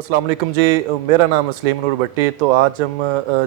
अस्सलाम वालेकुम जी, मेरा नाम असलीम नूर भट्टी। तो आज हम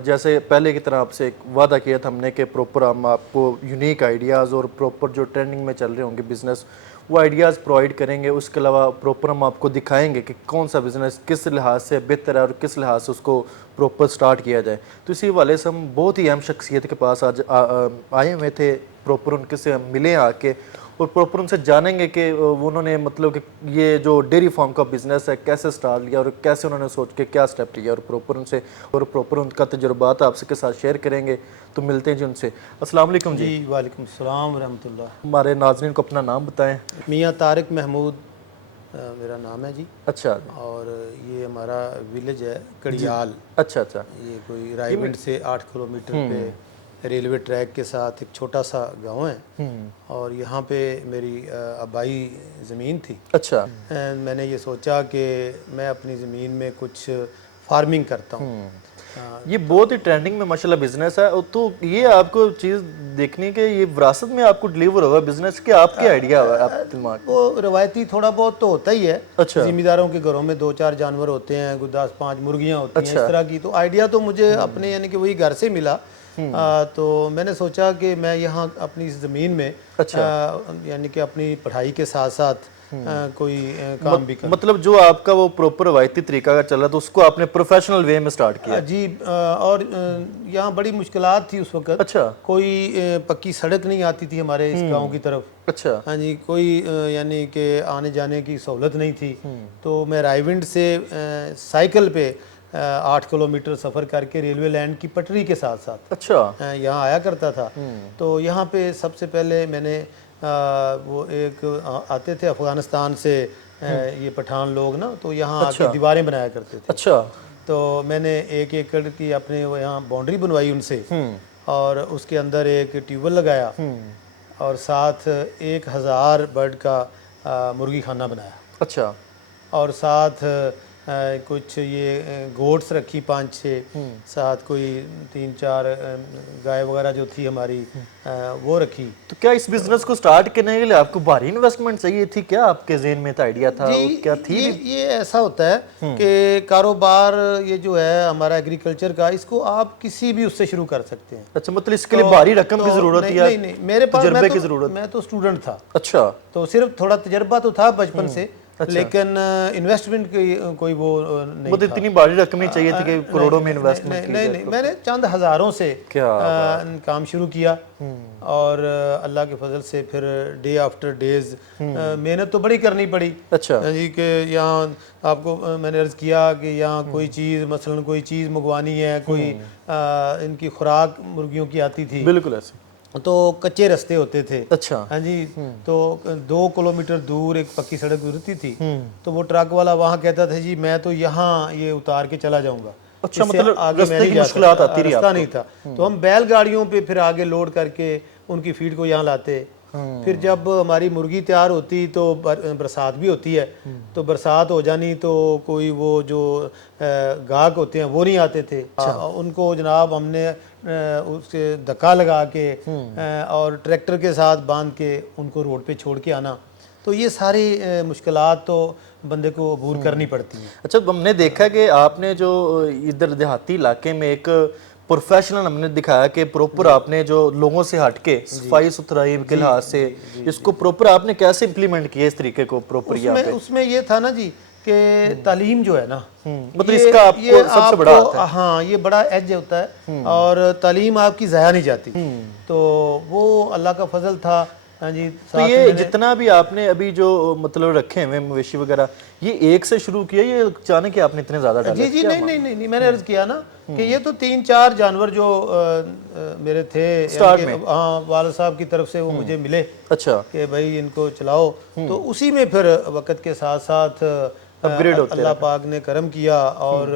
जैसे पहले की तरह आपसे एक वादा किया था हमने कि प्रॉपर हम आपको यूनिक आइडियाज़ और प्रॉपर जो ट्रेंडिंग में चल रहे होंगे बिज़नेस वो आइडियाज़ प्रोवाइड करेंगे। उसके अलावा प्रॉपर हम आपको दिखाएंगे कि कौन सा बिज़नेस किस लिहाज से बेहतर है और किस लिहाज से उसको प्रॉपर स्टार्ट किया जाए। तो इसी हवाले से हम बहुत ही अहम शख्सियत के पास आज आए हुए थे। प्रॉपर उनके से हम मिले आके और प्रॉपर उनसे जानेंगे कि उन्होंने मतलब कि ये जो डेयरी फार्म का बिज़नेस है कैसे स्टार्ट लिया और कैसे उन्होंने सोच के क्या स्टेप लिया, और प्रॉपर उनका तजुर्बात आपसे के साथ शेयर करेंगे। तो मिलते हैं जी उनसे। अस्सलाम वालेकुम जी। वालेकुम सलाम रहमतुल्लाह। हमारे नाज़रीन को अपना नाम बताएं। मियाँ तारिक महमूद मेरा नाम है जी। अच्छा। और ये हमारा विलेज है कड़ियाल। अच्छा अच्छा। ये कोई रायगढ़ से 8 किलोमीटर पे रेलवे ट्रैक के साथ एक छोटा सा गांव है। और यहाँ पे मेरी आबाई ज़मीन थी। अच्छा। मैंने ये सोचा कि मैं अपनी ज़मीन में कुछ फार्मिंग करता हूँ। ये बहुत ही ट्रेंडिंग में माशाल्लाह बिजनेस है। तो ये आपको चीज़ देखनी कि ये विरासत में आपको डिलीवर हुआ बिजनेस के आपके आइडिया हुआ आप दिमाग? वो रवायती थोड़ा बहुत तो होता ही है। अच्छा। जिम्मेदारों के घरों में 2-4 जानवर होते हैं, 10-5 मुर्गियाँ होती हैं, इस तरह की। तो आइडिया तो मुझे अपने यानी कि वही घर से मिला। तो मैंने सोचा कि मैं यहाँ अपनी ज़मीन में यानी कि अपनी पढ़ाई के साथ साथ कोई काम भी कर, मतलब जो आपका वो प्रॉपर रवायती तरीका का चल रहा था उसको आपने प्रोफेशनल वे में स्टार्ट किया? जी। और यहाँ बड़ी मुश्किलात थी उस वक्त। अच्छा। कोई पक्की सड़क नहीं आती थी हमारे इस गांव की तरफ। अच्छा। हाँ जी। कोई यानी कि आने जाने की सहूलत नहीं थी। तो मैं रायविंड से साइकिल पे 8 किलोमीटर सफ़र करके रेलवे लाइन की पटरी के साथ साथ अच्छा यहाँ आया करता था। तो यहाँ पे सबसे पहले मैंने वो एक आते थे अफ़गानिस्तान से ये पठान लोग ना, तो यहाँ आके दीवारें बनाया करते थे। अच्छा। तो मैंने 1 एकड़ की अपने वो यहाँ बाउंड्री बनवाई उनसे, और उसके अंदर एक ट्यूबवेल लगाया और साथ 1000 बर्ड का मुर्गी खाना बनाया। अच्छा। और साथ कुछ ये गोट्स रखी 5-6, साथ कोई 3-4 गाय वगैरह जो थी हमारी वो रखी। तो क्या इस बिजनेस को स्टार्ट करने के लिए आपको भारी इन्वेस्टमेंट चाहिए थी? क्या आपके ज़हन में था, आइडिया था? जी, क्या थी? ये ऐसा होता है कि कारोबार ये जो है हमारा एग्रीकल्चर का, इसको आप किसी भी उससे शुरू कर सकते हैं। अच्छा, मतलब इसके लिए भारी रकम की जरूरत है? नहीं, मेरे पास तजर्बे की जरूरत? मैं तो स्टूडेंट था। अच्छा। तो सिर्फ थोड़ा तजर्बा तो था बचपन से। लेकिन इन्वेस्टमेंट की कोई वो नहीं मतलब था। इतनी बड़ी रकम नहीं चाहिए थी कि करोड़ों में इन्वेस्टमेंट की जाए। नहीं, मैंने चंद हज़ारों से काम शुरू किया। और अल्लाह के फजल से फिर डे आफ्टर डेज मेहनत तो बड़ी करनी पड़ी। अच्छा जी। कि यहाँ आपको मैंने अर्ज़ किया कि यहाँ कोई चीज़ मसलन कोई चीज़ मंगवानी है, कोई इनकी खुराक मुर्गियों की आती थी। बिल्कुल ऐसे। तो कच्चे रास्ते होते थे। अच्छा। हाँ जी। तो 2 किलोमीटर दूर एक पक्की सड़क गुजरती थी। तो वो ट्रक वाला वहाँ कहता था जी मैं तो यहाँ ये उतार के चला जाऊँगा। अच्छा, मतलब आगे रास्ते की मुश्किलात आती रही, रास्ता नहीं था। तो हम बैलगाड़ियों पे फिर आगे लोड करके उनकी फीड को यहाँ लाते। फिर जब हमारी मुर्गी तैयार होती तो बरसात भी होती है। तो बरसात हो जानी तो कोई वो जो गाहक होते हैं वो नहीं आते थे। उनको जनाब हमने उससे धक्का लगा के और ट्रैक्टर के साथ बांध के उनको रोड पे छोड़ के आना। तो ये सारी मुश्किलात तो बंदे को अबूर करनी पड़ती हैं। अच्छा, हमने देखा कि आपने जो इधर देहाती इलाके में एक प्रोफेशनल हमने दिखाया कि प्रॉपर आपने जो लोगों से हटके सफाई सुथराई के लिहाज से इसको प्रॉपर आपने कैसे इम्प्लीमेंट किया इस तरीके को प्रॉपर? उसमें ये था ना जी कि तालीम जो है ना, मतलब इसका आपको सबसे बड़ा हाथ है। हाँ, ये बड़ा एज होता है और तालीम आपकी ज़ाया नहीं जाती। तो वो अल्लाह का फजल था। हाँ जी। तो ये जितना भी आपने अभी जो मतलब रखे हुए मवेशी वगैरह, ये एक से शुरू किया, ये अचानक आपने इतने ज्यादा डाले? जी नहीं, मैंने अर्ज किया ना कि ये तो 3-4 जानवर जो मेरे थे स्टार्ट में। हाँ, वालिद साहब की तरफ से वो मुझे मिले। अच्छा। कि भाई इनको चलाओ। तो उसी में फिर वक्त के साथ साथ अपग्रेड होते अल्लाह पाक ने करम किया और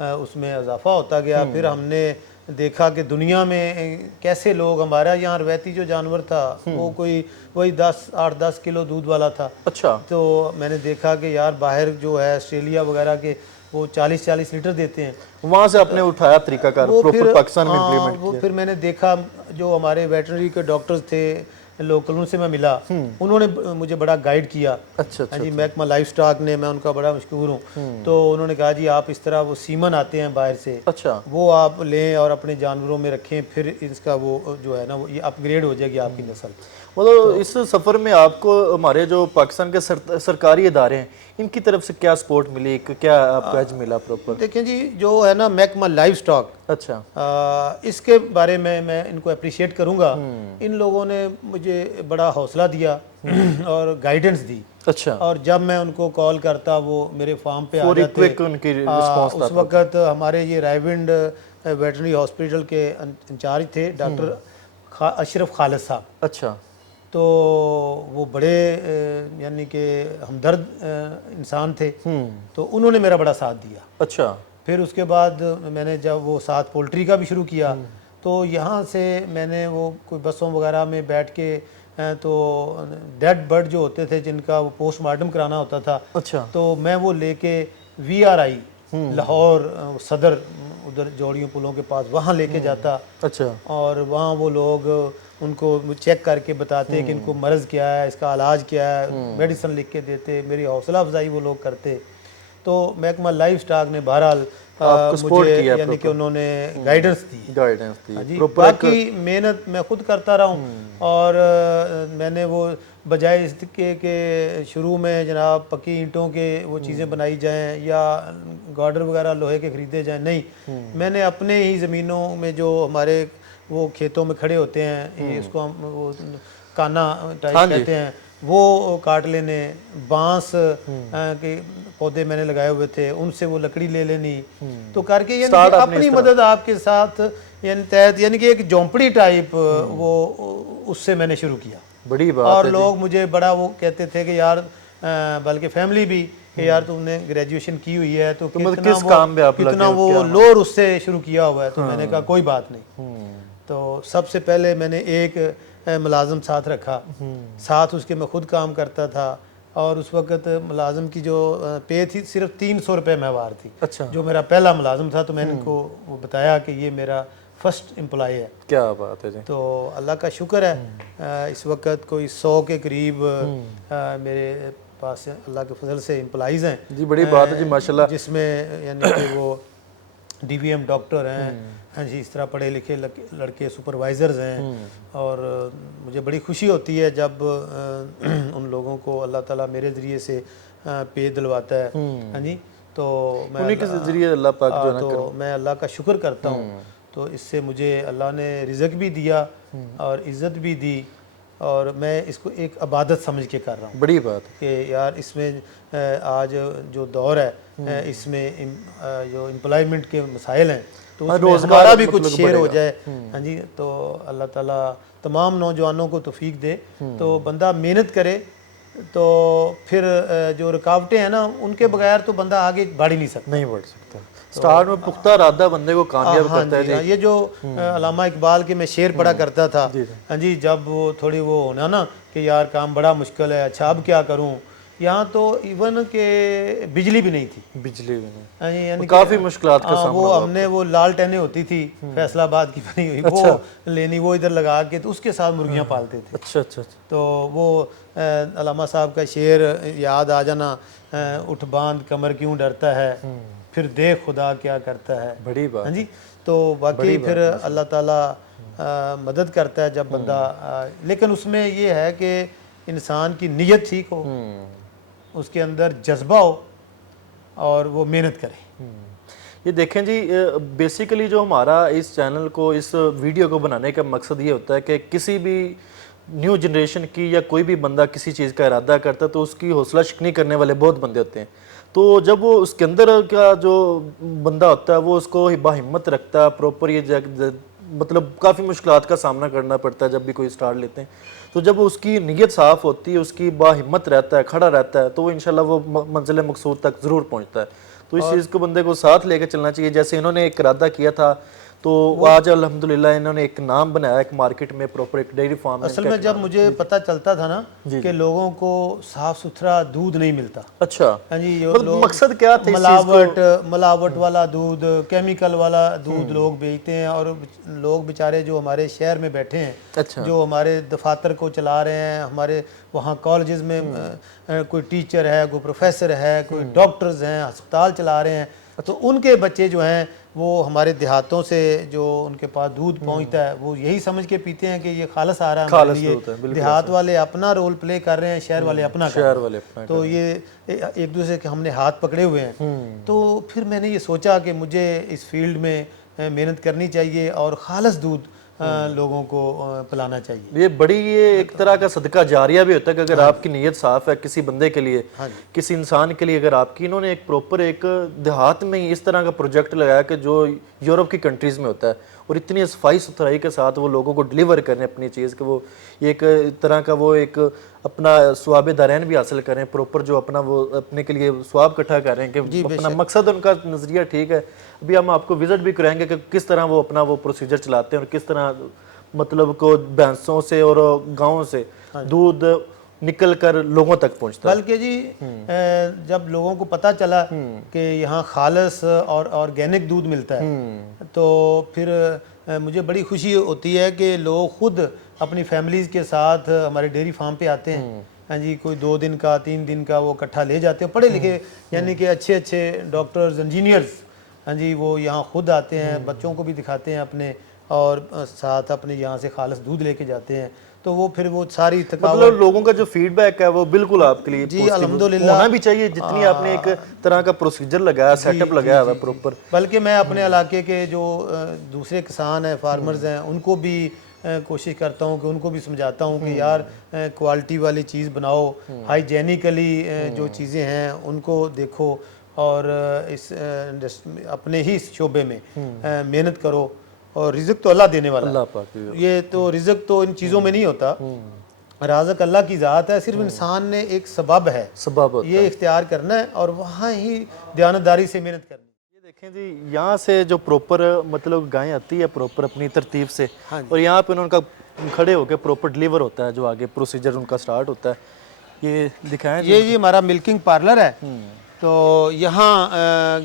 उसमें इजाफा होता गया। फिर हमने देखा कि दुनिया में कैसे लोग, हमारा यहाँ रवायती जो जानवर था वो कोई वही 8-10 किलो दूध वाला था। अच्छा। तो मैंने देखा कि यार बाहर जो है ऑस्ट्रेलिया वगैरह के वो 40-40 लीटर देते हैं। वहाँ से आपने उठाया तरीकाकार प्रॉपर पाकिस्तान में इम्प्लीमेंट किया। वो फिर मैंने देखा जो हमारे वेटरनरी के डॉक्टर्स थे लोकल उनसे मैं मिला, उन्होंने मुझे बड़ा गाइड किया। अच्छा हाँ जी, महकमा लाइफ स्टॉक ने, मैं उनका बड़ा मशकूर हूँ। तो उन्होंने कहा जी आप इस तरह वो सीमन आते हैं बाहर से, अच्छा वो आप लें और अपने जानवरों में रखें, फिर इसका वो जो है ना वो ये अपग्रेड हो जाएगी आपकी नस्ल। मतलब इस सफ़र में आपको हमारे जो पाकिस्तान के सरकारी इदारे हैं इनकी तरफ से क्या सपोर्ट मिली, क्या आपको एज मिला प्रॉपर? देखें जी, जो है ना महकमा लाइफ स्टॉक, अच्छा इसके बारे में मैं इनको अप्रिशिएट करूंगा। इन लोगों ने मुझे बड़ा हौसला दिया और गाइडेंस दी। अच्छा और जब मैं उनको कॉल करता वो मेरे फार्म पे आ जाते। क्विक उनकी रिस्पांस उस वक्त हमारे ये रायविंड वेटरनरी हॉस्पिटल के इंचार्ज थे डॉक्टर अशरफ खालिद साहब। अच्छा तो वो बड़े यानी कि हमदर्द इंसान थे, तो उन्होंने मेरा बड़ा साथ दिया। अच्छा फिर उसके बाद मैंने जब वो साथ पोल्ट्री का भी शुरू किया, तो यहाँ से मैंने वो कोई बसों वगैरह में बैठ के तो डेड बर्ड जो होते थे जिनका वो पोस्टमार्टम कराना होता था, अच्छा तो मैं वो लेके VRI लाहौर सदर उधर जोड़ियों पुलों के पास वहाँ लेके जाता। अच्छा और वहाँ वो लोग उनको चेक करके बताते कि इनको मर्ज़ क्या है, इसका इलाज क्या है, मेडिसिन लिख के देते, मेरी हौसला अफजाई वो लोग करते। तो महकमा लाइफ स्टॉक ने बहरहाल मुझे यानी कि उन्होंने गाइडेंस दी। हाँ जी, बाकी मेहनत मैं खुद करता रहा हूँ। और मैंने वो बजाय इसके के शुरू में जनाब पक्की ईंटों के वो चीज़ें बनाई जाएं या गार्डर वगैरह लोहे के ख़रीदे जाएं, नहीं, मैंने अपने ही ज़मीनों में जो हमारे वो खेतों में खड़े होते हैं, ये उसको हम वो काना टाइप कहते हैं, वो काट लेने, बांस के पौधे मैंने लगाए हुए थे, उनसे वो लकड़ी ले लेनी। तो करके यानी कि अपनी मदद आपके साथ यानी तहत यानी कि एक झोंपड़ी टाइप वो उससे मैंने शुरू किया। बड़ी बात और है लोग मुझे बड़ा वो कहते थे कि यार बल्कि फैमिली भी कि यार तुमने ग्रेजुएशन की हुई है तो कितना वो लोर उससे शुरू किया हुआ है। तो मैंने कहा कोई बात नहीं। तो सबसे पहले मैंने एक मुलाजिम साथ रखा, साथ उसके मैं खुद काम करता था। और उस वक्त मुलाजिम की जो पे थी सिर्फ 300 रुपये महवार थी। अच्छा जो मेरा पहला मुलाजिम था, तो मैंने इनको वो बताया कि ये मेरा फर्स्ट एम्प्लॉय है। क्या बात है जी। तो अल्लाह का शुक्र है इस वक्त कोई 100 के करीब मेरे पास अल्लाह के फजल से एम्प्लॉइज़ हैं जी। बड़ी बात है जी माशाल्लाह। जिसमें यानी कि वो DVM डॉक्टर हैं, हाँ जी, इस तरह पढ़े लिखे लड़के सुपरवाइज़र्स हैं। और मुझे बड़ी खुशी होती है जब उन लोगों को अल्लाह ताला मेरे ज़रिए से पे दिलवाता है। हाँ जी, तो मैं उन्हीं के ज़रिए अल्लाह पाक जो है तो मैं अल्लाह का शुक्र करता हूँ। तो इससे मुझे अल्लाह ने रिज़्क भी दिया और इज़्ज़त भी दी, और मैं इसको एक इबादत समझ के कर रहा हूँ। बड़ी बात कि यार इसमें आज जो दौर है इसमें जो एम्प्लॉयमेंट के मसाइल हैं, तो उसमें हमारा भी कुछ शेयर हो जाए। हाँ जी, तो अल्लाह ताला तमाम नौजवानों को तौफीक दे। तो बंदा मेहनत करे, तो फिर जो रुकावटें हैं ना उनके बगैर तो बंदा आगे बढ़ ही नहीं सकता। नहीं बढ़ सकता। स्टार्ट में पुख्ता इरादा बंदे को कामयाब करता है। ये जो अल्लामा इकबाल के मैं शेर पढ़ा करता था, हाँ जी, जब वो थोड़ी वो होना ना कि यार काम बड़ा मुश्किल है, अच्छा अब क्या करूँ। यहाँ तो इवन के बिजली भी नहीं थी, बिजली भी नहीं, यानी काफ़ी मुश्किलात का सामना। वो हमने वो लाल टेने होती थी फैसलाबाद की बनी हुई, वो लेनी, वो इधर लगा के तो उसके साथ मुर्गियाँ पालते थे। अच्छा अच्छा। तो वो अल्लामा साहब का शेर याद आ जाना, उठ बांध कमर क्यों डरता है, फिर देख खुदा क्या करता है। बड़ी बात। हाँ जी, तो बाकी फिर अल्लाह ताला मदद करता है जब बंदा लेकिन उसमें ये है कि इंसान की नीयत ठीक हो, उसके अंदर जज्बा हो और वो मेहनत करे। ये देखें जी, बेसिकली जो हमारा इस चैनल को, इस वीडियो को बनाने का मकसद ये होता है कि किसी भी न्यू जनरेशन की या कोई भी बंदा किसी चीज़ का इरादा करता है तो उसकी हौसला शिकनी करने वाले बहुत बंदे होते हैं। तो जब वो उसके अंदर का जो बंदा होता है वो उसको बाहिम्मत रखता है, प्रॉपर ये मतलब काफ़ी मुश्किलात का सामना करना पड़ता है जब भी कोई स्टार्ट लेते हैं। तो जब उसकी नीयत साफ़ होती है, उसकी बाहिम्मत रहता है, खड़ा रहता है, तो वो इंशाल्लाह वो मंजिल मकसूद तक ज़रूर पहुँचता है। तो इस चीज़ को बंदे को साथ लेकर चलना चाहिए। जैसे इन्होंने एक इरादा किया था تو آج الحمدللہ انہوں نے ایک نام بنایا ایک مارکیٹ میں پراپر ایک ڈیری فارم ہے. اصل میں جب مجھے پتہ چلتا تھا نا کہ لوگوں کو صاف ستھرا دودھ نہیں ملتا. اچھا ہاں جی, مقصد کیا تھا؟ ملاوٹ والا دودھ, کیمیکل والا دودھ لوگ بیچتے ہیں, اور لوگ بیچارے جو ہمارے شہر میں بیٹھے ہیں, جو ہمارے دفاتر کو چلا رہے ہیں, ہمارے وہاں کالجز میں کوئی ٹیچر ہے, کوئی پروفیسر ہے, کوئی ڈاکٹرز ہیں, ہسپتال چلا رہے ہیں, تو ان کے بچے جو ہیں وہ ہمارے دیہاتوں سے جو ان کے پاس دودھ پہنچتا ہے وہ یہی سمجھ کے پیتے ہیں کہ یہ خالص آ رہا ہے ہمارے لیے. دیہات والے اپنا رول پلے کر رہے ہیں, شہر والے اپنا کر رہے ہیں, تو یہ ایک دوسرے کے ہم نے ہاتھ پکڑے ہوئے ہیں. تو پھر میں نے یہ سوچا کہ مجھے اس فیلڈ میں محنت کرنی چاہیے اور خالص دودھ لوگوں کو پلانا چاہیے. یہ بڑی یہ ایک طرح کا صدقہ جاریہ بھی ہوتا ہے کہ اگر آپ کی نیت صاف ہے کسی بندے کے لیے, کسی انسان کے لیے, اگر آپ کی, انہوں نے ایک پروپر ایک دیہات میں اس طرح کا پروجیکٹ لگایا کہ جو یورپ کی کنٹریز میں ہوتا ہے, اور اتنی صفائی ستھرائی کے ساتھ وہ لوگوں کو ڈیلیور کریں اپنی چیز, کہ وہ ایک طرح کا وہ ایک اپنا ثواب دارین بھی حاصل کریں, پروپر جو اپنا وہ اپنے کے لیے ثواب اکٹھا کریں, کہ اپنا مقصد ان کا نظریہ ٹھیک ہے. ابھی ہم آپ کو وزٹ بھی کرائیں گے کہ کس طرح وہ اپنا وہ پروسیجر چلاتے ہیں, اور کس طرح مطلب کو بھینسوں سے اور گاؤں سے دودھ نکل کر لوگوں تک پہنچتا ہے. بلکہ جی جب لوگوں کو پتہ چلا کہ یہاں خالص اور آرگینک دودھ ملتا ہے, تو پھر مجھے بڑی خوشی ہوتی ہے کہ لوگ خود اپنی فیملیز کے ساتھ ہمارے ڈیری فارم پہ آتے ہیں. ہاں جی, کوئی 2 دن کا 3 دن کا وہ اکٹھا لے جاتے ہیں, پڑھے لکھے یعنی کہ اچھے ڈاکٹرز, انجینئرز, ہاں جی, وہ یہاں خود آتے ہیں, بچوں کو بھی دکھاتے ہیں اپنے, اور ساتھ اپنے یہاں سے خالص دودھ لے کے جاتے ہیں. تو وہ پھر وہ ساری تھکاوٹ, مطلب لوگوں کا جو فیڈ بیک ہے وہ بالکل آپ کے لیے جی الحمدللہ ہونا بھی چاہیے, جتنی آپ نے ایک طرح کا پروسیجر لگایا, سیٹ اپ لگایا ہوا پروپر. بلکہ میں اپنے علاقے کے جو دوسرے کسان ہیں, فارمرز ہیں, ان کو بھی کوشش کرتا ہوں کہ ان کو بھی سمجھاتا ہوں کہ یار کوالٹی والی چیز بناؤ, ہائیجینیکلی جو چیزیں ہیں ان کو دیکھو, اور اس اپنے ہی شعبے میں محنت کرو, اور رزق تو اللہ دینے والا. اللہ پاک, یہ تو رزق تو ان چیزوں میں نہیں ہوتا, رازق اللہ کی ذات ہے, صرف انسان نے ایک سبب ہے, یہ اختیار کرنا ہے اور وہاں ہی دیانتداری سے محنت کرنی. یہ دیکھیں جی, یہاں سے جو پروپر مطلب گائیں آتی ہے پروپر اپنی ترتیب سے, اور یہاں پہ ان کا کھڑے ہو کے پروپر ڈیلیور ہوتا ہے, جو آگے پروسیجر ان کا سٹارٹ ہوتا ہے. یہ دکھائیں, یہ جی ہمارا ملکنگ پارلر ہے. تو یہاں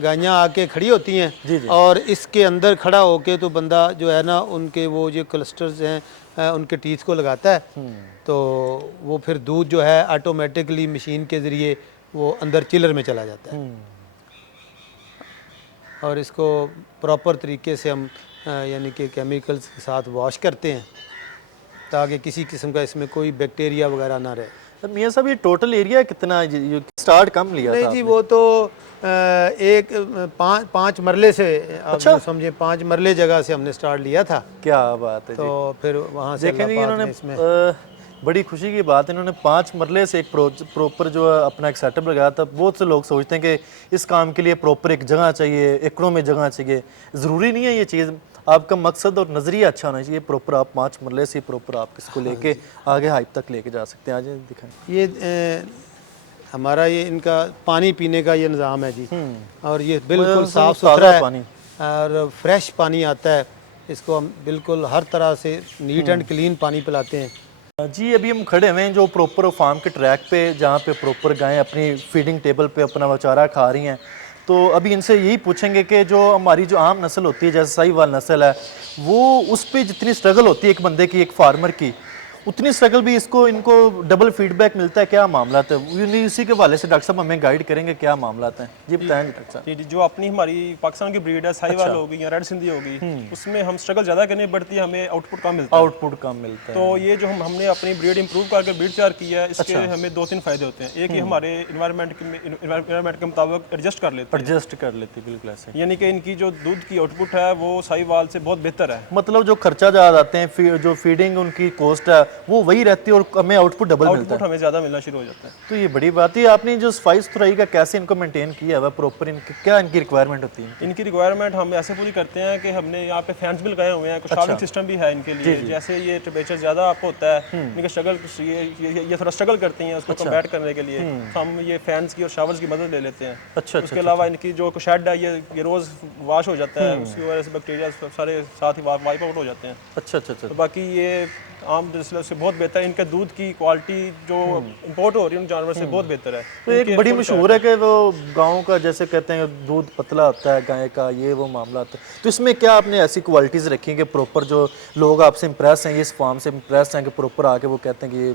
گائیاں آ کے کھڑی ہوتی ہیں, اور اس کے اندر کھڑا ہو کے تو بندہ جو ہے نا ان کے وہ جو کلسٹرز ہیں ان کے ٹیتھ کو لگاتا ہے, تو وہ پھر دودھ جو ہے آٹومیٹکلی مشین کے ذریعے وہ اندر چلر میں چلا جاتا ہے, اور اس کو پراپر طریقے سے ہم یعنی کہ کیمیکلز کے ساتھ واش کرتے ہیں تاکہ کسی قسم کا اس میں کوئی بیکٹیریا وغیرہ نہ رہے. میاں صاحب یہ ٹوٹل ایریا کتنا سٹارٹ کم لیا تھا؟ نہیں جی, وہ تو ایک 5 مرلے سے, آپ سمجھے 5 مرلے جگہ سے ہم نے سٹارٹ لیا تھا. کیا بات ہے, تو پھر وہاں سے دیکھیں جی, انہوں نے بڑی خوشی کی بات ہے, انہوں نے 5 مرلے سے ایک پروپر جو اپنا ایک سیٹ اپ لگایا تھا. بہت سے لوگ سوچتے ہیں کہ اس کام کے لیے پروپر ایک جگہ چاہیے, ایکڑوں میں جگہ چاہیے. ضروری نہیں ہے یہ چیز, آپ کا مقصد اور نظریہ اچھا ہونا چاہیے. پروپر آپ 5 مرلے سے پروپر آپ اس کو لے کے آگے ہائپ تک لے کے جا سکتے ہیں. آج دکھائیں, یہ ہمارا یہ ان کا پانی پینے کا یہ نظام ہے جی, اور یہ بالکل صاف ستھرا ہے اور فریش پانی آتا ہے. اس کو ہم بالکل ہر طرح سے نیٹ اینڈ کلین پانی پلاتے ہیں. جی ابھی ہم کھڑے ہوئے ہیں جو پروپر فارم کے ٹریک پہ, جہاں پہ پروپر گائیں اپنی فیڈنگ ٹیبل پہ اپنا وہ چارہ کھا رہی ہیں. تو ابھی ان سے یہی پوچھیں گے کہ جو ہماری جو عام نسل ہوتی ہے, جیسے ساہیوال نسل ہے, وہ اس پہ جتنی سٹرگل ہوتی ہے ایک بندے کی, ایک فارمر کی, اتنی سٹرگل بھی ان کو ڈبل فیڈ بیک ملتا ہے. کیا معاملات ہیں اسی کے حوالے سے ڈاکٹر صاحب ہمیں گائیڈ کریں گے, کیا معاملات ہیں جی بتائیں گے ڈاکٹر صاحب. جی جو اپنی ہماری پاکستان کی بریڈ ہے, ساہیوال ہوگی یا ریڈ سندھی ہوگی, اس میں ہم سٹرگل زیادہ کرنی پڑتی ہے, ہمیں آؤٹ پٹ کم ملتا ہے. آؤٹ پٹ کم ملتا ہے. تو یہ جو ہم نے اپنی بریڈ امپروو کر کے بریڈ تیار کی ہے, اس کے ہمیں 2-3 فائدے ہوتے ہیں. ایک یہ ہمارے انوائرمنٹ کے مطابق ایڈجسٹ کر لیتے بالکل ایسے, یعنی کہ ان کی جو دودھ کی آؤٹ پٹ ہے وہ ساہیوال سے بہت بہتر ہے. مطلب جو خرچہ زیادہ آتے ہیں, جو فیڈنگ ان کی کوسٹ ہے वो वही रहती है और हमें आउटपुट डबल मिलता है। आउटपुट हमें ज़्यादा मिलना शुरू हो जाता है। तो ये बड़ी बात है। आपने जो सफाई सुथराई का कैसे इनको मेंटेन किया हुआ प्रॉपर, इनकी क्या इनकी रिक्वायरमेंट होती है? इनकी रिक्वायरमेंट हम ऐसे पूरी करते हैं कि हमने यहाँ पे फैंस भी लगाए हुए हैं, कुछ शावर्डिंग सिस्टम भी है इनके लिए। जैसे ये टेम्परेचर ज़्यादा आपको होता है, इनका स्ट्रगल ये थोड़ा स्ट्रगल करती हैं उसको कम्बैट करने के लिए, तो हम ये फैंस की और शावर्स की मदद ले लेते हैं। अच्छा। उसके अलावा इनकी जो शेड है ये रोज़ वॉश हो जाता है, उसकी वजह से बैक्टीरिया सारे साथ ही वाइप आउट हो जाते हैं। अच्छा अच्छा अच्छा। तो बाकी ये आम सिलसिले से बहुत बेहतर है। इनके दूध की क्वालिटी जो इंपोर्ट हो रही है उन जानवर से बहुत बेहतर है। तो एक बड़ी मशहूर है कि वो गांव का जैसे कहते हैं दूध पतला होता है गाय का, ये वो मामला होता है। तो इसमें क्या आपने ऐसी क्वालिटीज़ रखी कि प्रॉपर जो लोग आपसे इम्प्रेस हैं, इस फार्म से इम्प्रेस हैं कि प्रॉपर आके वो कहते हैं कि ये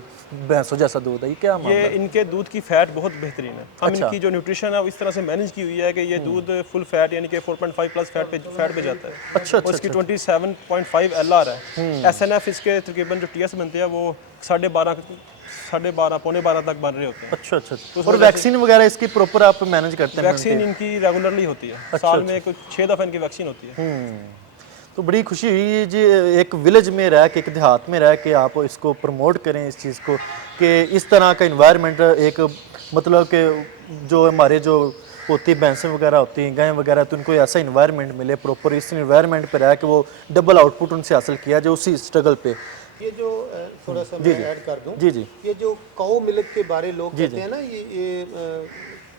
भैंसों जैसा दूध है, ये क्या मामला ये है? इनके दूध की फैट बहुत बेहतरीन है। हम इनकी जो न्यूट्रिशन है वो इस तरह से मैनेज की हुई है कि ये दूध फुल फैट यानी कि 4.5 प्लस फैट पे जाता है। अच्छा और इसकी 27.5 LR है। SNF इसके तकरीबन जो TS बनते हैं वो 12.5 पौने 12 तक बन रहे होते हैं। अच्छा अच्छा। और वैक्सीन वगैरह इसकी प्रॉपर आप मैनेज करते हैं? वैक्सीन इनकी रेगुलरली होती है, साल में कुछ 6 दफ़ा इनकी वैक्सीन होती है। तो बड़ी खुशी हुई जी, एक विलेज में रह के, एक देहात में रह के आप इसको प्रमोट करें इस चीज़ को कि इस तरह का इन्वायरमेंट एक मतलब कि जो हमारे जो होती भैंसें वगैरह होती हैं, गायें वगैरह, तो उनको ऐसा इन्वायरमेंट मिले प्रॉपर, इस इन्वायरमेंट पे रह के वो डबल आउटपुट उनसे हासिल किया जो उसी स्ट्रगल पे। ये जो थोड़ा सा मैं ऐड कर दूं, जी जी। ये जो काऊ मिल्क के बारे लोग कहते हैं ना, ये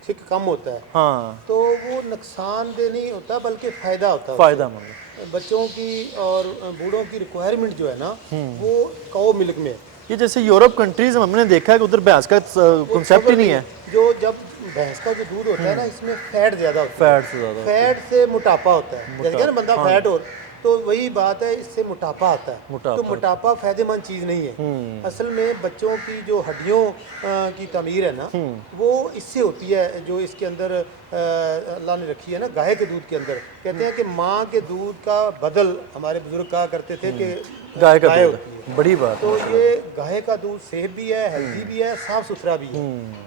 थिक कम होता है, हाँ, तो वो नुकसानदेह नहीं होता बल्कि फ़ायदा होता है। फ़ायदा मंद है। बच्चों की और बूढ़ों की रिक्वायरमेंट जो है ना वो काऊ मिल्क में है। ये जैसे यूरोप कंट्रीज में हमने देखा है कि उधर भैंस का कॉन्सेप्ट ही नहीं है। जो जब भैंस का जो दूध होता है ना, इसमें फैट ज़्यादा होता है। फैट से ज़्यादा फैट से मोटापा होता है। जैसे ना बंदा फैट हो तो वही बात है, इससे मोटापा आता है। तो मोटापा फायदेमंद चीज़ नहीं है। असल में बच्चों की जो हड्डियों की तमीर है ना, वो इससे होती है जो इसके अंदर अल्लाह ने रखी है ना गाय के दूध के अंदर। कहते हैं कि माँ के दूध का बदल हमारे बुजुर्ग कहा करते थे कि गाय का दूध होती है। बड़ी बात तो ये गाय का दूध सेफ भी है, हेल्दी भी है, साफ़ सुथरा भी है।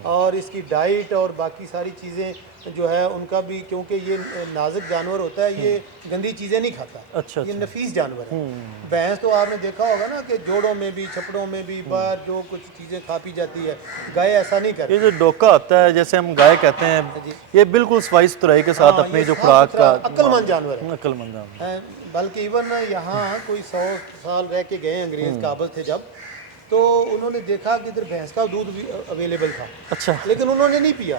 और इसकी डाइट और बाकी सारी चीज़ें जो है उनका भी, क्योंकि ये नाजुक जानवर होता है, ये गंदी चीज़ें नहीं खाता। अच्छा, ये नफीस जानवर है। भैंस तो आपने देखा होगा ना कि जोड़ों में भी, छपड़ों में भी बाहर जो कुछ चीज़ें खा पी जाती है, गाय ऐसा नहीं करती। ये जो डोका होता है जैसे हम गाय कहते हैं, ये बिल्कुल सफाई सुथराई के साथ अपनी जो खुराक का अक्लमंद जानवर है। अक्लमंद जानवर हैं, बल्कि इवन यहाँ कोई 100 साल रह के गए अंग्रेज काबल थे जब, तो उन्होंने देखा कि इधर भैंस का दूध भी अवेलेबल था। अच्छा। लेकिन उन्होंने नहीं पिया।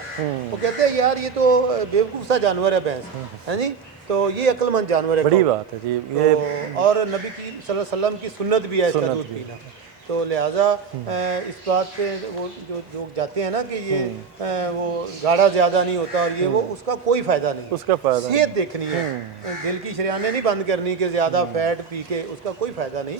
वो कहते हैं यार ये तो बेवकूफ़ सा जानवर है भैंस, है जी। तो ये अक्लमंद जानवर है। बड़ी बात है जी ये। और नबी की सल्लल्लाहु अलैहि वसल्लम की सुन्नत भी है इसका दूध पीना। तो लिहाजा इस बात पे वो जो जाते हैं ना कि ये वो गाढ़ा ज़्यादा नहीं होता और ये वो, उसका कोई फ़ायदा नहीं। उसका फायदा सेहत देखनी है, दिल की शरियानें नहीं बंद करनी कि ज़्यादा फैट पी के, उसका कोई फ़ायदा नहीं।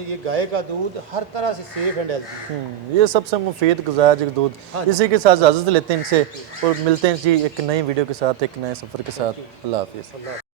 ये गाय का दूध हर तरह से सेफ एंड हेल्दी। ये सबसे मुफीद ग़िज़ा है दूध। इसी के साथ इजाज़त लेते हैं इनसे और मिलते हैं जी एक नई वीडियो के साथ, एक नए सफ़र के साथ। अल्लाह हाफिज़।